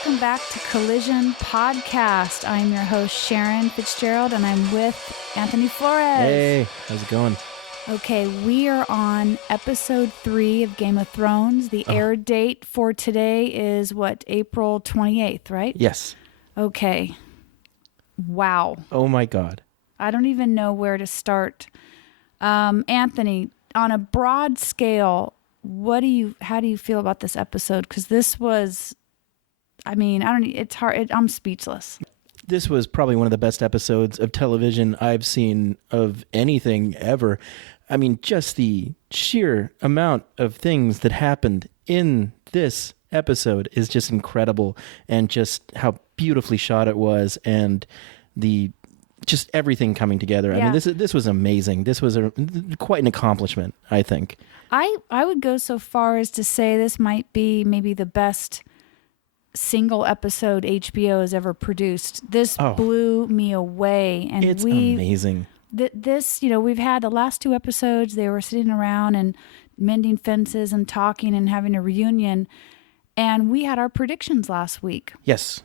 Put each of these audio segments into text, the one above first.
welcome back to Collision Podcast. I'm your host, Sharon Fitzgerald, and I'm with Anthony Flores. Hey, how's it going? Okay, we are on episode 3 of Game of Thrones. The air date for today is, April 28th, right? Yes. Okay. Wow. Oh my God. I don't even know where to start. Anthony, on a broad scale, how do you feel about this episode? Because this was... it's hard. I'm speechless. This was probably one of the best episodes of television I've seen of anything ever. I mean, just the sheer amount of things that happened in this episode is just incredible, and just how beautifully shot it was, and just everything coming together. Yeah. I mean, this was amazing. This was quite an accomplishment, I think. I would go so far as to say this might be maybe the best single episode HBO has ever produced. This blew me away, and it's amazing. We've had the last 2 episodes. They were sitting around and mending fences and talking and having a reunion, and we had our predictions last week. Yes.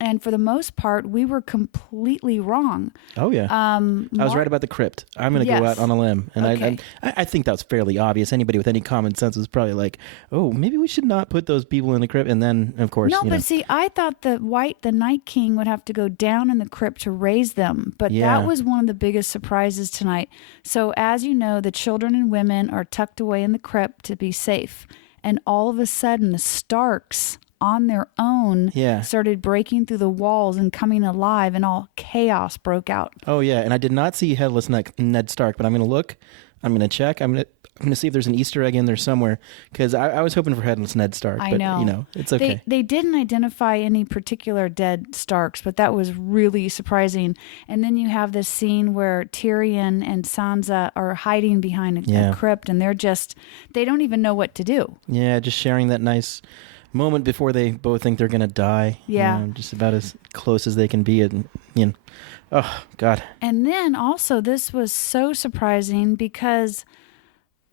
And for the most part, we were completely wrong. Oh, yeah. I was right about the crypt. I'm going to go out on a limb. And okay. I think that was fairly obvious. Anybody with any common sense was probably like, oh, maybe we should not put those people in the crypt. And then, of course, see, I thought the Night King would have to go down in the crypt to raise them. But that was one of the biggest surprises tonight. So as you know, the children and women are tucked away in the crypt to be safe. And all of a sudden, the Starks... on their own, started breaking through the walls and coming alive, and all chaos broke out. Oh, yeah. And I did not see Headless Ned Stark, but I'm going to look. I'm going to check. I'm going to see if there's an Easter egg in there somewhere, because I was hoping for Headless Ned Stark. I know. It's okay. They didn't identify any particular dead Starks, but that was really surprising. And then you have this scene where Tyrion and Sansa are hiding behind a crypt, and they don't even know what to do. Yeah, just sharing that nice... moment before they both think they're going to die. Yeah. Just about as close as they can be. And, oh, God. And then also, this was so surprising because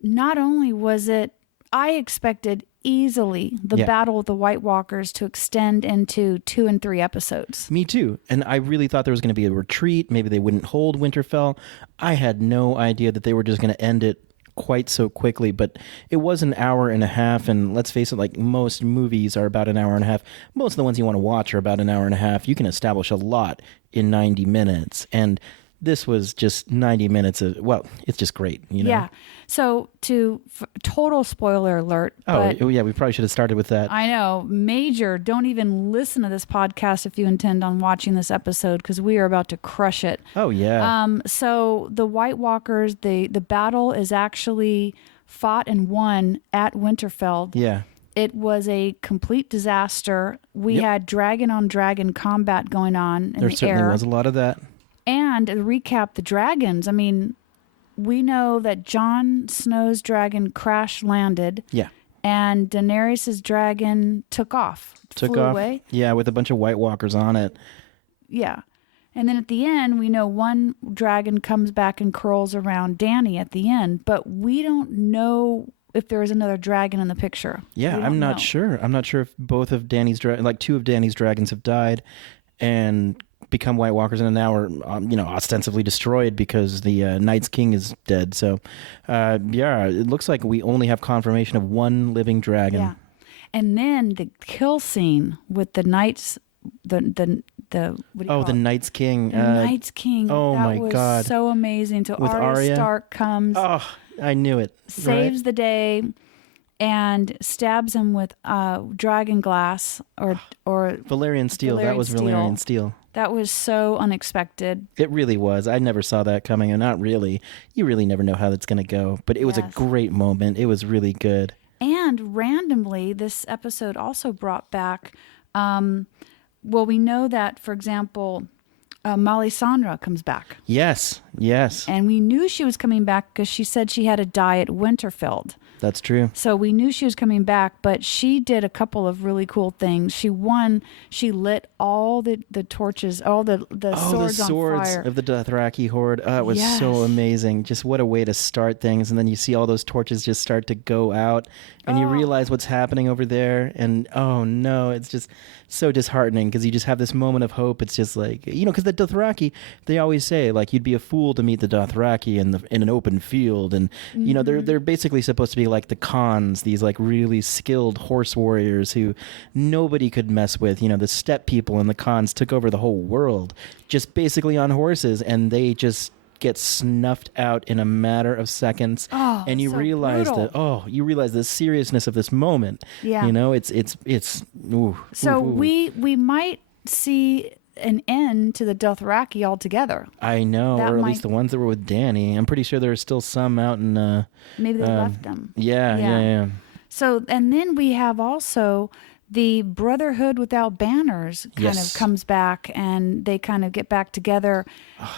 not only was it, I expected easily the Battle of the White Walkers to extend into 2 and 3 episodes. Me too. And I really thought there was going to be a retreat. Maybe they wouldn't hold Winterfell. I had no idea that they were just going to end it quite so quickly, but it was an hour and a half, and let's face it, like most movies are about an hour and a half. Most of the ones you want to watch are about an hour and a half. You can establish a lot in 90 minutes, and this was just 90 minutes of, it's just great, Yeah. So total spoiler alert. We probably should have started with that. I know. Major, don't even listen to this podcast if you intend on watching this episode, because we are about to crush it. Oh, yeah. So the White Walkers, the battle is actually fought and won at Winterfell. Yeah. It was a complete disaster. We had dragon on dragon combat going on in the air. There certainly was a lot of that. And to recap the dragons, I mean, we know that Jon Snow's dragon crash landed. Yeah. And Daenerys' dragon took off. Flew away. Yeah, with a bunch of White Walkers on it. Yeah. And then at the end, we know one dragon comes back and curls around Dany at the end. But we don't know if there is another dragon in the picture. Yeah, I'm not sure. I'm not sure if both of Dany's two of Dany's dragons have died and become White Walkers, and now are ostensibly destroyed because the Night's King is dead. So it looks like we only have confirmation of one living dragon. Yeah. And then the kill scene with the knights, the Night's King. The Night's King. Oh, my God. That was so amazing. So Arya Stark comes. Oh, I knew it. Saves the day and stabs him with dragon glass or Valyrian steel. That was Valyrian steel. That was so unexpected. It really was. I never saw that coming, and not really. You really never know how that's going to go. But it was a great moment. It was really good. And randomly, this episode also brought back, we know that, for example, Melisandre comes back. Yes. And we knew she was coming back because she said she had to die at Winterfell. That's true. So we knew she was coming back, but she did a couple of really cool things. She lit all the torches, all the swords on fire. Of the Dothraki horde. It was so amazing. Just what a way to start things. And then you see all those torches just start to go out, and you realize what's happening over there. And oh no, it's just so disheartening because you just have this moment of hope. It's just like, because the Dothraki, they always say like you'd be a fool to meet the Dothraki in an open field, and they're basically supposed to be like the Khans, these like really skilled horse warriors who nobody could mess with. The steppe people and the Khans took over the whole world just basically on horses, and they just get snuffed out in a matter of seconds. And you realize you realize the seriousness of this moment. Yeah. We might see an end to the Dothraki altogether. I know, or at least the ones that were with Dany. I'm pretty sure there are still some out in maybe they left them. Yeah. So, and then we have also the Brotherhood Without Banners kind of comes back, and they kind of get back together.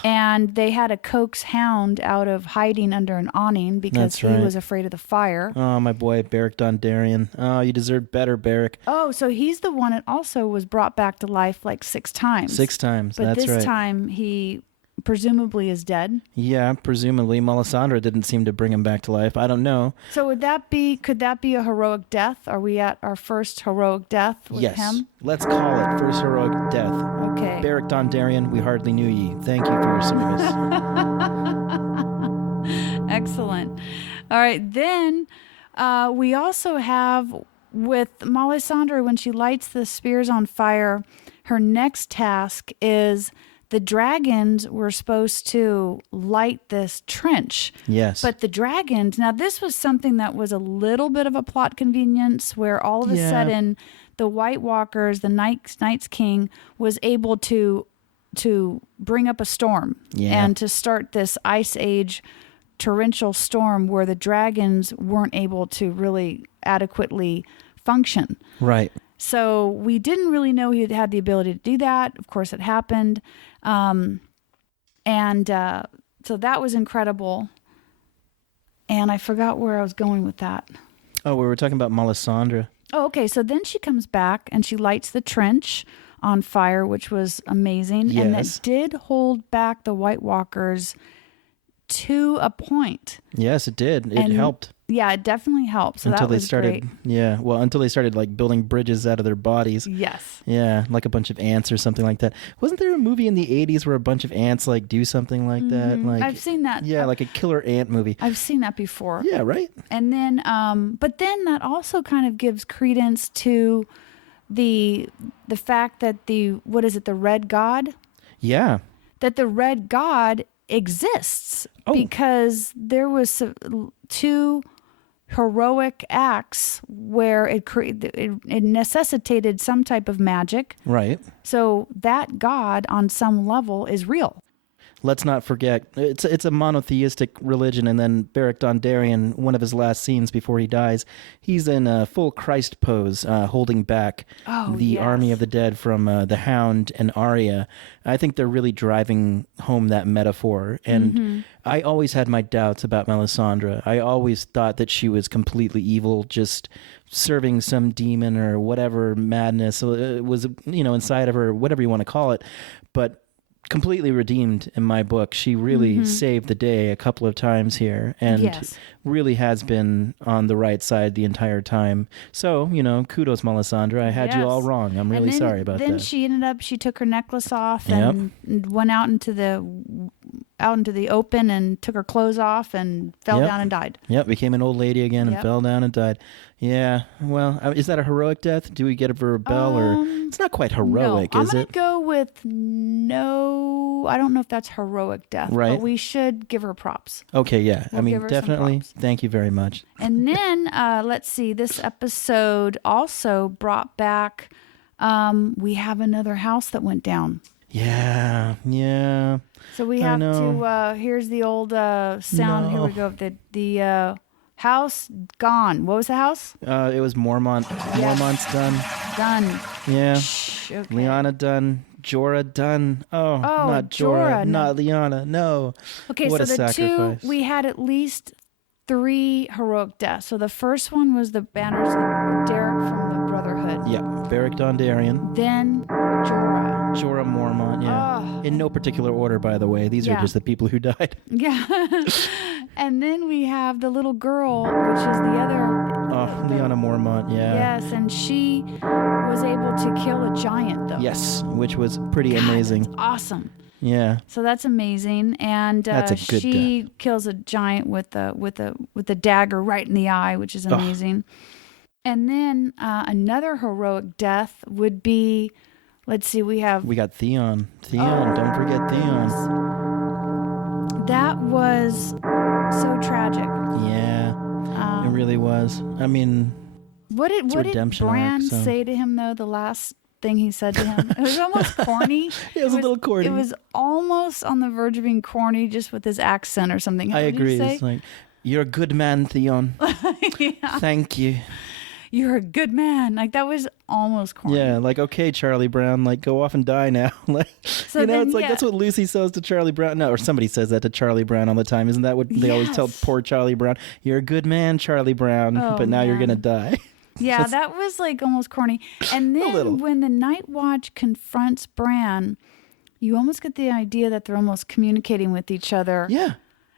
And they had to coax Hound out of hiding under an awning because he was afraid of the fire. Oh, my boy, Beric Dondarrion. Oh, you deserve better, Beric. Oh, so he's the one that also was brought back to life like 6 times. 6 times, but that's right. But this time he presumably is dead. Yeah, presumably. Melisandre didn't seem to bring him back to life. I don't know. So could that be a heroic death? Are we at our first heroic death with him? Let's call it first heroic death. Okay. Beric Dondarrion, we hardly knew ye. Thank you for your service. Excellent. All right, then we also have with Melisandre, when she lights the spears on fire, her next task is the dragons were supposed to light this trench. Yes. But the dragons, now this was something that was a little bit of a plot convenience where all of a sudden the White Walkers, the Night's King, was able to bring up a storm and to start this Ice Age torrential storm where the dragons weren't able to really adequately function. Right. So we didn't really know he had the ability to do that. Of course, it happened. So that was incredible. And I forgot where I was going with that. Oh, we were talking about Melisandre. Oh, okay. So then she comes back and she lights the trench on fire, which was amazing. Yes. And that did hold back the White Walkers to a point. Yes, it did. It helped. Yeah, it definitely helped. So until that was they started, great. Yeah, well, until they started like building bridges out of their bodies. Yes. Yeah, like a bunch of ants or something like that. Wasn't there a movie in the 80s where a bunch of ants like do something like that? Like I've seen that. Yeah, like a killer ant movie. I've seen that before. Yeah, right. And then, but then that also kind of gives credence to the fact that the Red God? Yeah. That the Red God exists because there was 2 heroic acts where it necessitated some type of magic. Right. So that God on some level is real. Let's not forget, it's a monotheistic religion, and then Beric Dondarrion, one of his last scenes before he dies, he's in a full Christ pose, holding back the army of the dead from the Hound and Arya. I think they're really driving home that metaphor, and I always had my doubts about Melisandre. I always thought that she was completely evil, just serving some demon or whatever madness was, inside of her, whatever you want to call it, but completely redeemed in my book. She really saved the day a couple of times here, and really has been on the right side the entire time. So, kudos, Melisandre. I had you all wrong. I'm really sorry about that. Then she took her necklace off and went out into the open and took her clothes off and fell down and died. Yep, became an old lady again and fell down and died. Yeah, well, is that a heroic death? Do we get it for a bell, or it's not quite heroic, is it? I'm going to go with no. I don't know if that's heroic death, right? But we should give her props. Okay, yeah. We'll definitely. Thank you very much. And then let's see. This episode also brought back. We have another house that went down. Yeah. So we have to. Here's the old sound. No. Here we go. The house gone. What was the house? It was Mormont. Yeah. Mormont's done. Done. Yeah. Okay. Lyanna done. Jorah done. Oh, not Jorah. Not Lyanna. No. Okay, what so a the sacrifice. 2, we had at least 3 heroic deaths. So the first one was the banners of Derek from the Brotherhood. Yeah, Beric Dondarrion. Then Jorah. Jorah Mormont, yeah. Oh. In no particular order, by the way. These are just the people who died. Yeah. And then we have the little girl, which is the other... Lyanna Mormont, yeah. Yes, and she was able to kill a giant, though. Yes, which was pretty amazing. That's awesome. Yeah. So that's amazing, and that's a good she death. kills a giant with a dagger right in the eye, which is amazing. And then another heroic death would be, let's see, we got Theon. Don't forget Theon. That was so tragic. Yeah, it really was. I mean, what did Bran say to him though? The last thing he said to him, it was almost corny. It was a little corny. It was almost on the verge of being corny, just with his accent or something. I agree. It's like, you're a good man, Theon. Yeah. Thank you. You're a good man. Like, that was almost corny. Yeah, like, okay, Charlie Brown, like, go off and die now. Like, so then, it's like, that's what Lucy says to Charlie Brown. No, or somebody says that to Charlie Brown all the time. Isn't that what they always tell poor Charlie Brown? You're a good man, Charlie Brown, but now you're going to die. Yeah, that was, like, almost corny. And then when the Night Watch confronts Bran, you almost get the idea that they're almost communicating with each other. Yeah.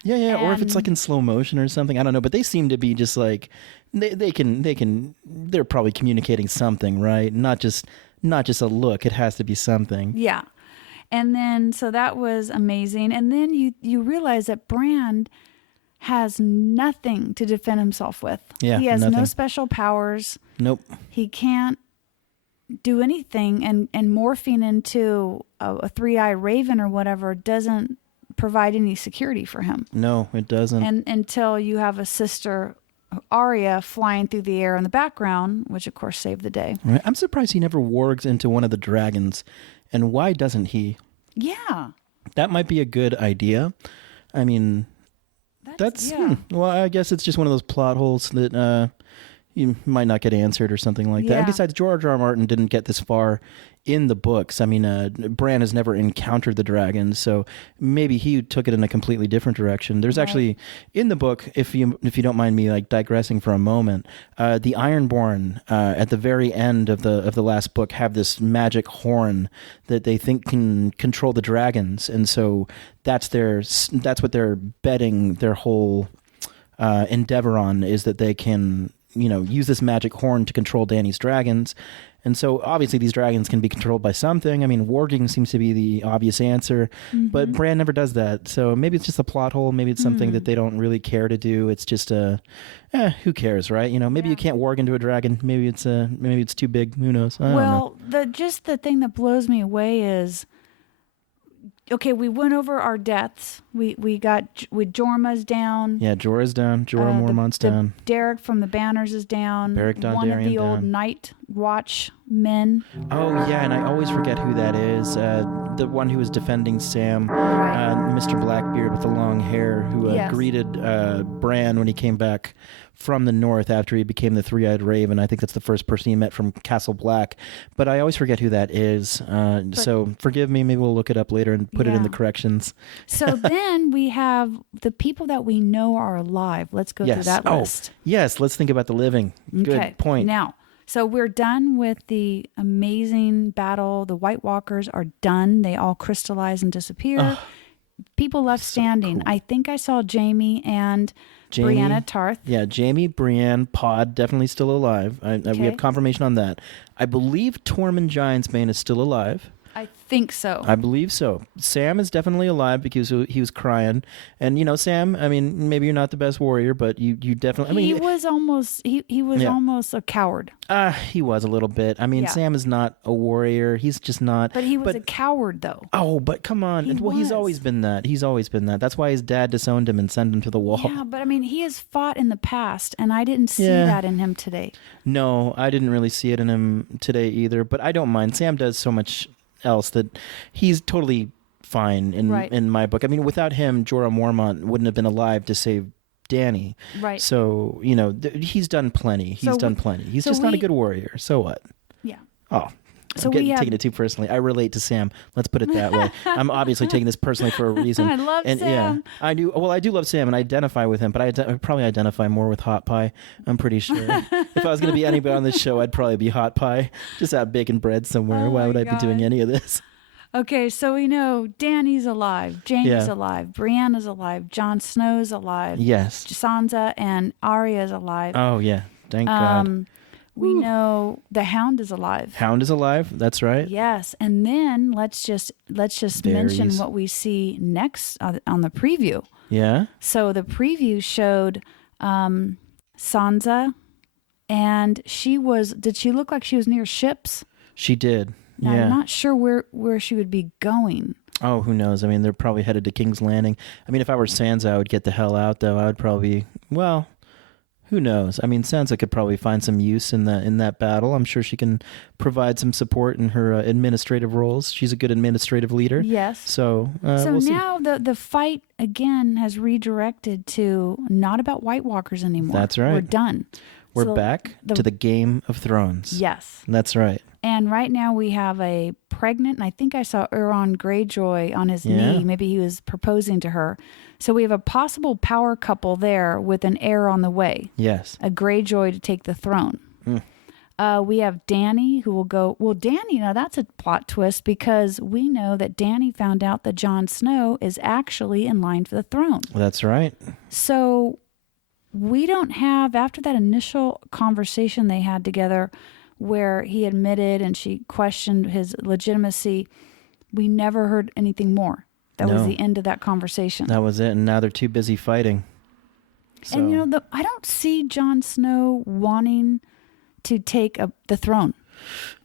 Yeah, or if it's like in slow motion or something, I don't know. But they seem to be just like they're probably communicating something, right? Not just a look. It has to be something. Yeah, and then so that was amazing. And then you realize that Bran has nothing to defend himself with. Yeah, he has nothing. no special powers. Nope. He can't do anything, and morphing into a 3-eyed raven or whatever doesn't provide any security for him. No, it doesn't. And until you have a sister, Arya, flying through the air in the background, which of course saved the day. Right. I'm surprised he never wargs into one of the dragons. And why doesn't he? Yeah. That might be a good idea. I mean, that's well, I guess it's just one of those plot holes that you might not get answered or something like that. And besides, George R. R. Martin didn't get this far in the books. I mean, Bran has never encountered the dragons, so maybe he took it in a completely different direction. There's actually in the book, if you don't mind me like digressing for a moment, the Ironborn at the very end of the last book have this magic horn that they think can control the dragons, and so that's what they're betting their whole endeavor on, is that they can use this magic horn to control Dany's dragons. And so obviously these dragons can be controlled by something. I mean, warging seems to be the obvious answer, but Bran never does that. So maybe it's just a plot hole. Maybe it's something that they don't really care to do. It's just who cares, right? Maybe you can't warg into a dragon. Maybe it's too big. Who knows? I don't know. The thing that blows me away is, okay, we went over our deaths. We Jorah's down. Yeah, Jorah's down. Jorah Mormont's down. Derek from the Banners is down. Beric Dondarrion one of the old down. Night Watch men. Oh yeah, and I always forget who that is. The one who was defending Sam, Mr. Blackbeard with the long hair, who greeted Bran when he came back from the north after he became the 3-eyed raven. I think that's the first person he met from Castle Black, but I always forget who that is. So forgive me. Maybe we'll look it up later and put it in the corrections. So then we have the people that we know are alive. Let's go through that list. Yes, let's think about the living. Okay. Good point. Now, so we're done with the amazing battle. The White Walkers are done. They all crystallize and disappear. People left standing. Cool. I think I saw Jaime and Brianna Tarth. Yeah, Jaime, Brienne, Pod, definitely still alive. We have confirmation on that. I believe Tormund Giantsbane is still alive. I think so. I believe so. Sam is definitely alive because he was crying. And, Sam, I mean, maybe you're not the best warrior, but you definitely... He was almost a coward. He was a little bit. I mean, Sam is not a warrior. He's just not... But he was a coward, though. Oh, but come on. He's always been that. He's always been that. That's why his dad disowned him and sent him to the wall. Yeah, but I mean, he has fought in the past, and I didn't see that in him today. No, I didn't really see it in him today either, but I don't mind. Sam does so much else that he's totally fine in my book. I mean, without him, Jorah Mormont wouldn't have been alive to save Dany. Right. So, he's done plenty. He's just not a good warrior. So what? Yeah. Oh, So taking it too personally. I relate to Sam. Let's put it that way. I'm obviously taking this personally for a reason. I love Sam. Yeah, I do. Well, I do love Sam and I identify with him, but I probably identify more with Hot Pie. I'm pretty sure. If I was going to be anybody on this show, I'd probably be Hot Pie. Just have baking bread somewhere. Why would I be doing any of this? Okay, so we know Dany's alive, Jaime's alive, Brianna's alive, Jon Snow's alive. Yes. Sansa and Arya's alive. Oh, yeah. Thank God. We know the Hound is alive. Hound is alive. That's right. Yes, and then let's just mention what we see next on the preview. Yeah. So the preview showed Sansa, and did she look like she was near ships? She did. Now, yeah. I'm not sure where she would be going. Oh, who knows? I mean, they're probably headed to King's Landing. I mean, if I were Sansa, I would get the hell out, though. I would probably, well, who knows? I mean, Sansa could probably find some use in that battle. I'm sure she can provide some support in her administrative roles. She's a good administrative leader. Yes. So we'll now see. the fight again has redirected to not about White Walkers anymore. That's right. We're done. We're back to the Game of Thrones. Yes. That's right. And right now we have a pregnant, and I think I saw Euron Greyjoy on his knee. Maybe he was proposing to her. So we have a possible power couple there with an heir on the way. Yes. A Greyjoy to take the throne. We have Dany who will go. Well, Dany, now that's a plot twist because we know that Dany found out that Jon Snow is actually in line for the throne. That's right. So we don't have, after that initial conversation they had together where he admitted and she questioned his legitimacy, we never heard anything more. That was the end of that conversation. That was it, and now they're too busy fighting. So. And I don't see Jon Snow wanting to take the throne.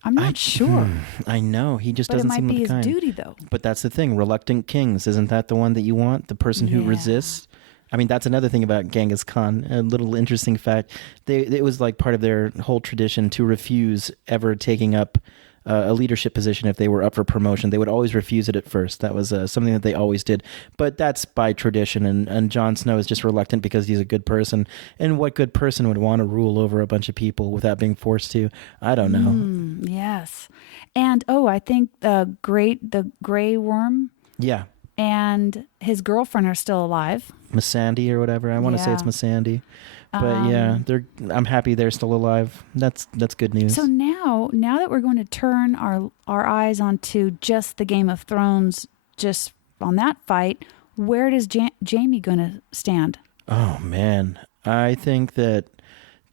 I'm not sure. I know. He just doesn't seem like the kind. But it might be his duty, though. But that's the thing. Reluctant kings. Isn't that the one that you want? The person who resists? I mean, that's another thing about Genghis Khan. A little interesting fact. It was like part of their whole tradition to refuse ever taking up a leadership position if they were up for promotion. They would always refuse it at first. That was something that they always did. But that's by tradition. And Jon Snow is just reluctant because he's a good person. And what good person would want to rule over a bunch of people without being forced to? I don't know. Yes. And, I think the Grey Worm. Yeah. And his girlfriend are still alive. Missandei or whatever. I want to say it's Missandei. But I'm happy they're still alive. That's good news. So now that we're going to turn our eyes onto just the Game of Thrones, just on that fight, where does Jaime going to stand? Oh, man. I think that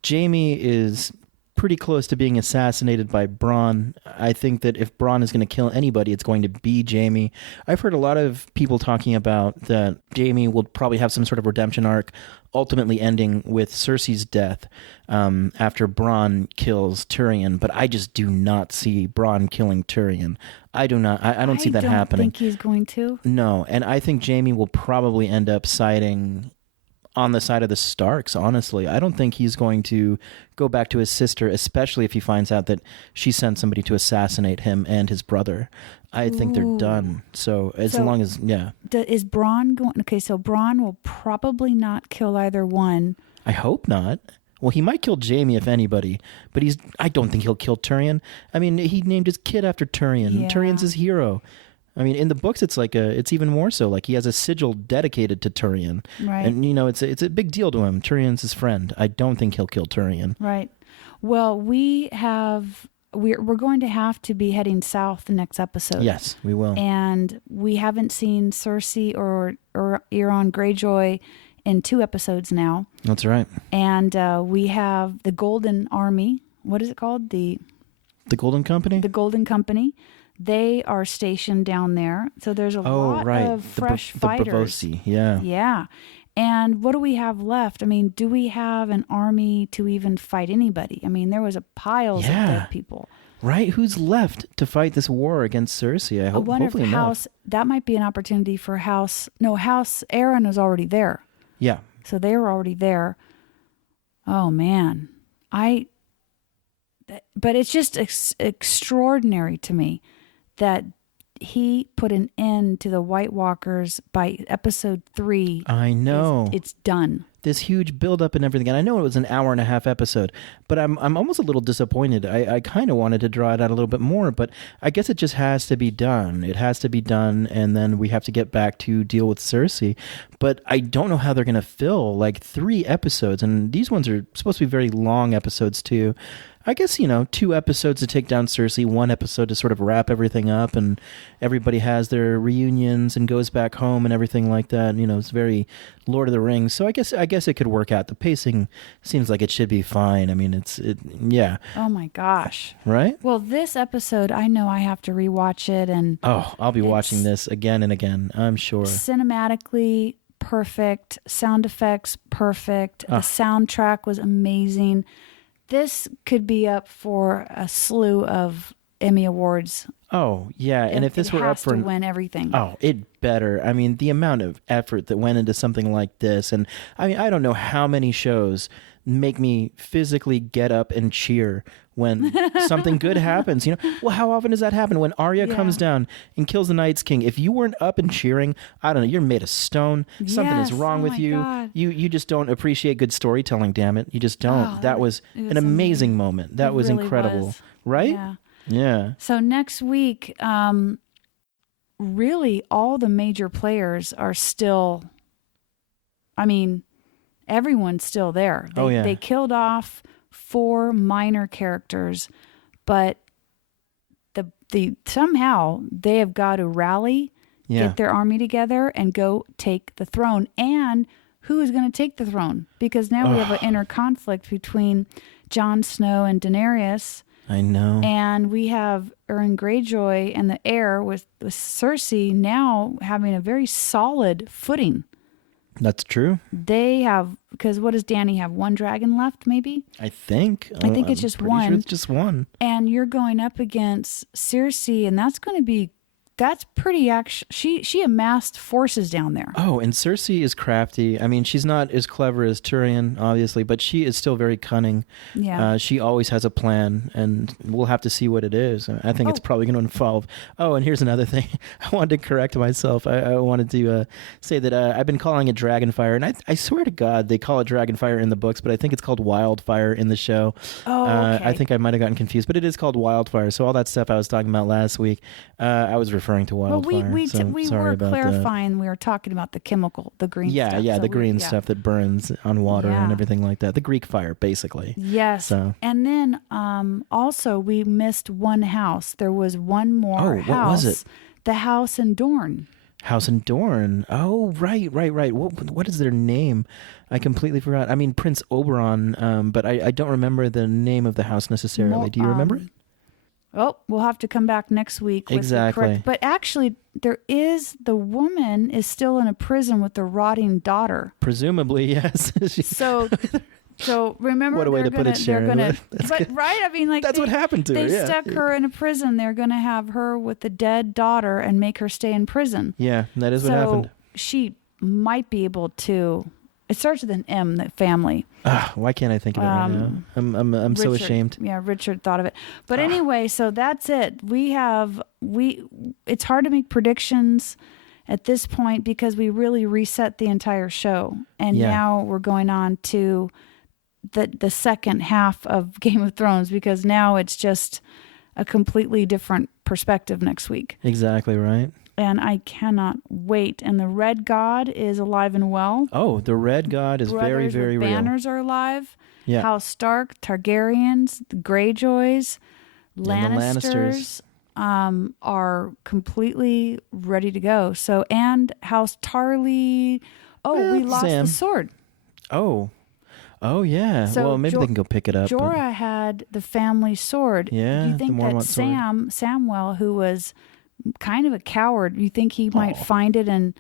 Jaime is pretty close to being assassinated by Bronn. I think that if Bronn is going to kill anybody, it's going to be Jaime. I've heard a lot of people talking about that Jaime will probably have some sort of redemption arc, ultimately ending with Cersei's death after Bronn kills Tyrion. But I just do not see Bronn killing Tyrion. I do not. I don't see that happening. I don't think he's going to. No, and I think Jaime will probably end up siding on the side of the Starks, honestly. I don't think he's going to go back to his sister, especially if he finds out that she sent somebody to assassinate him and his brother. I think they're done. So long as, Is Bronn going... Okay, so Bronn will probably not kill either one. I hope not. Well, he might kill Jaime if anybody, but I don't think he'll kill Tyrion. I mean, he named his kid after Tyrion. Yeah. Tyrion's his hero. I mean, in the books, it's even more so. Like, he has a sigil dedicated to Tyrion. Right. And, it's a big deal to him. Tyrion's his friend. I don't think he'll kill Tyrion. Right. Well, we're going to have to be heading south the next episode. Yes, we will. And we haven't seen Cersei or Euron Greyjoy in 2 episodes now. That's right. And we have the Golden Army. What is it called? The Golden Company? The Golden Company. They are stationed down there. So there's a lot of fresh fighters. The Braavosi, yeah. Yeah. And what do we have left? I mean, do we have an army to even fight anybody? I mean, there was a piles of dead people. Right? Who's left to fight this war against Cersei? I hope hopefully enough. That might be an opportunity for House Aaron was already there. Yeah. So they were already there. Oh, man. But it's just extraordinary to me that he put an end to the White Walkers by episode 3. I know. It's done. This huge buildup and everything. And I know it was an hour and a half episode, but I'm almost a little disappointed. I kind of wanted to draw it out a little bit more, but I guess it just has to be done. It has to be done, and then we have to get back to deal with Cersei. But I don't know how they're going to fill like 3 episodes, and these ones are supposed to be very long episodes too. I guess, 2 episodes to take down Cersei, 1 episode to sort of wrap everything up, and everybody has their reunions and goes back home and everything like that. It's very Lord of the Rings. So I guess it could work out. The pacing seems like it should be fine. I mean, yeah. Oh my gosh. Right? Well, this episode, I know I have to rewatch it, and I'll be watching this again and again, I'm sure. Cinematically perfect, sound effects perfect. The soundtrack was amazing. This could be up for a slew of Emmy Awards. Oh, yeah. And if this were up for... to win everything. Oh, it better. I mean, the amount of effort that went into something like this. And I mean, I don't know how many shows make me physically get up and cheer when something good happens. Well, how often does that happen? When Arya comes down and kills the Night's King, if you weren't up and cheering, I don't know, you're made of stone. Something is wrong with you. God. You just don't appreciate good storytelling, damn it. You just don't. That was an amazing moment. That was really incredible. was. Right? Yeah. So next week, really all the major players are still, everyone's still there. They killed off 4 minor characters, but somehow they have got to rally, get their army together, and go take the throne. And who is going to take the throne? Because now we have an inner conflict between Jon Snow and Daenerys. I know. And we have Euron Greyjoy and the heir with Cersei now having a very solid footing. That's true. They have, because what does Dany have? 1 dragon left, maybe? I think. It's just one. Sure it's just one. And you're going up against Cersei, and that's pretty she amassed forces down there. Oh, and Cersei is crafty. I mean, she's not as clever as Tyrion, obviously, but she is still very cunning. Yeah. She always has a plan, and we'll have to see what it is. I think it's probably going to involve... Oh, and here's another thing. I wanted to correct myself. I wanted to say that I've been calling it Dragonfire, and I swear to God they call it Dragonfire in the books, but I think it's called Wildfire in the show. Oh, okay. I think I might have gotten confused, but it is called Wildfire. So all that stuff I was talking about last week, I was referring to Wildfire. Well, we were clarifying. We were talking about the chemical, the green stuff. Yeah, the green stuff that burns on water and everything like that. The Greek fire, basically. Yes. So. And then also we missed one house. There was one more house. What was it? The house in Dorne. House in Dorne. Oh, right. What is their name? I completely forgot. I mean, Prince Oberon, but I don't remember the name of the house necessarily. Do you remember it? Oh, we'll have to come back next week. Exactly. But actually, the woman is still in a prison with the rotting daughter. Presumably, yes. So remember, what a way to put it, Sharon. Right? I mean, that's what happened to her. They stuck her in a prison. They're going to have her with the dead daughter and make her stay in prison. Yeah, that is what happened. She might be able to. It starts with an M, the family. Why can't I think of it right now? I'm Richard, so ashamed. Yeah, Richard thought of it. But anyway, so that's it. It's hard to make predictions at this point because we really reset the entire show. And now we're going on to the second half of Game of Thrones because now it's just a completely different perspective next week. Exactly right. And I cannot wait. And the Red God is alive and well. Oh, the Red God is very, very real. Banners are alive. Yeah. House Stark, Targaryens, the Greyjoys, Lannisters are completely ready to go. So, and House Tarly. Oh, we lost the sword. Oh, yeah. So well, maybe they can go pick it up. Jorah had the family sword. Yeah. Do you think that Samwell, who was kind of a coward, you think he might find it and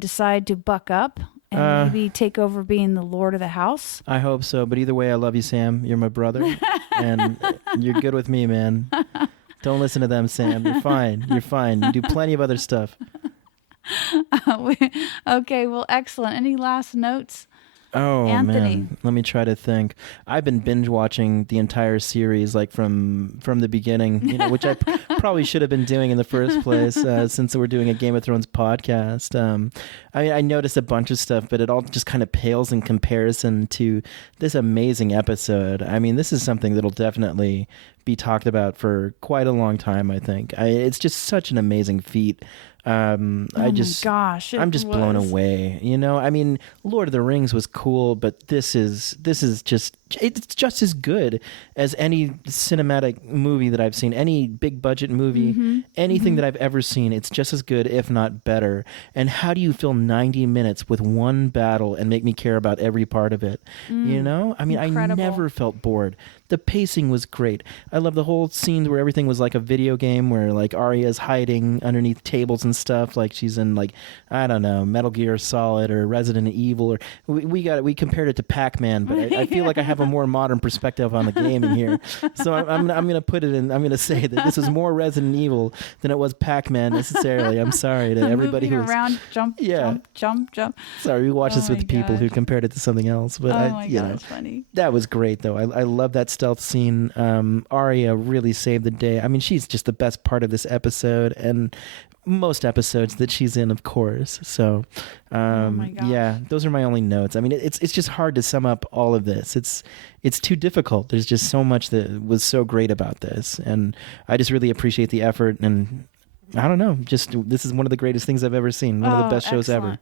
decide to buck up and maybe take over being the lord of the house? I hope so, but either way, I love you, Sam. You're my brother, and you're good with me, man. Don't listen to them, Sam. You're fine. You do plenty of other stuff. Okay, well, excellent. Any last notes? Oh, Anthony. man. Let me try to think. I've been binge watching the entire series, like from the beginning, which I probably should have been doing in the first place, since we're doing a Game of Thrones podcast. I noticed a bunch of stuff, but it all just kind of pales in comparison to this amazing episode. I mean, this is something that'll definitely be talked about for quite a long time, I think. It's just such an amazing feat. My gosh, I'm just blown away. I mean, Lord of the Rings was cool, but this is just, it's just as good as any cinematic movie that I've seen, any big budget movie, anything that I've ever seen. It's just as good, if not better. And how do you fill 90 minutes with one battle and make me care about every part of it? I mean, Incredible. I never felt bored. The pacing was great. I love the whole scene where everything was like a video game, where like Arya's hiding underneath tables and stuff, like she's in, like, I don't know, Metal Gear Solid or Resident Evil, or we compared it to Pac-Man, but I feel like I have a more modern perspective on the game in here. So I'm gonna put it in. I'm gonna say that this was more Resident Evil than it was Pac-Man necessarily. I'm sorry to everybody who's around, jump. Sorry, we watched this with people who compared it to something else, but that's funny. That was great though. I love that stealth scene. Arya really saved the day. I mean, she's just the best part of this episode, and most episodes that she's in, of course. So, yeah, those are my only notes. I mean, it's just hard to sum up all of this. It's too difficult. There's just so much that was so great about this, and I just really appreciate the effort. And I don't know, just this is one of the greatest things I've ever seen. One of the best shows ever.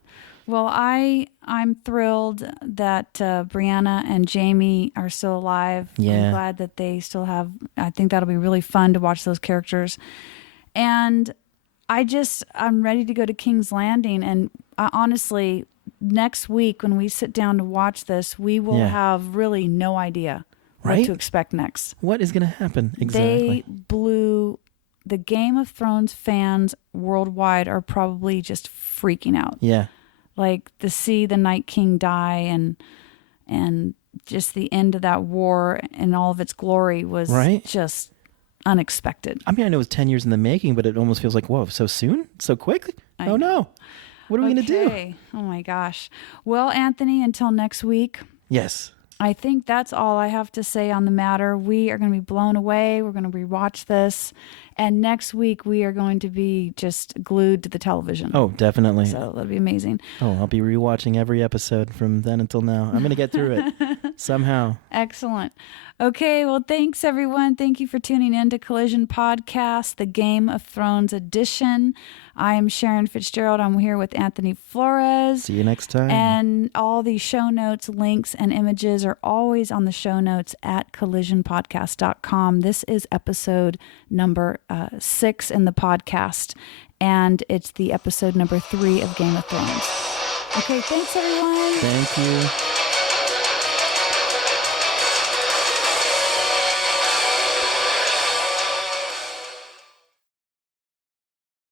Well, I'm thrilled that Brianna and Jamie are still alive. Yeah. I'm glad that they still have. I think that'll be really fun to watch those characters, and I'm ready to go to King's Landing. And honestly, next week when we sit down to watch this, we will have really no idea what to expect next. What is going to happen exactly? They blew the Game of Thrones fans worldwide are probably just freaking out. Yeah. Like to see the Night King die and just the end of that war and all of its glory was just unexpected. I mean, I know it was 10 years in the making, but it almost feels like, whoa, so soon? So quick? Oh, no. What are we going to do? Oh, my gosh. Well, Anthony, until next week. Yes. I think that's all I have to say on the matter. We are going to be blown away. We're going to rewatch this. And next week, we are going to be just glued to the television. Oh, definitely. So that'll be amazing. Oh, I'll be rewatching every episode from then until now. I'm going to get through it somehow. Excellent. Okay, well, thanks, everyone. Thank you for tuning in to Collision Podcast, the Game of Thrones edition. I am Sharon Fitzgerald. I'm here with Anthony Flores. See you next time. And all the show notes, links, and images are always on the show notes at collisionpodcast.com. This is episode number 6 in the podcast, and it's the episode number 3 of Game of Thrones. Okay, thanks, everyone. Thank you.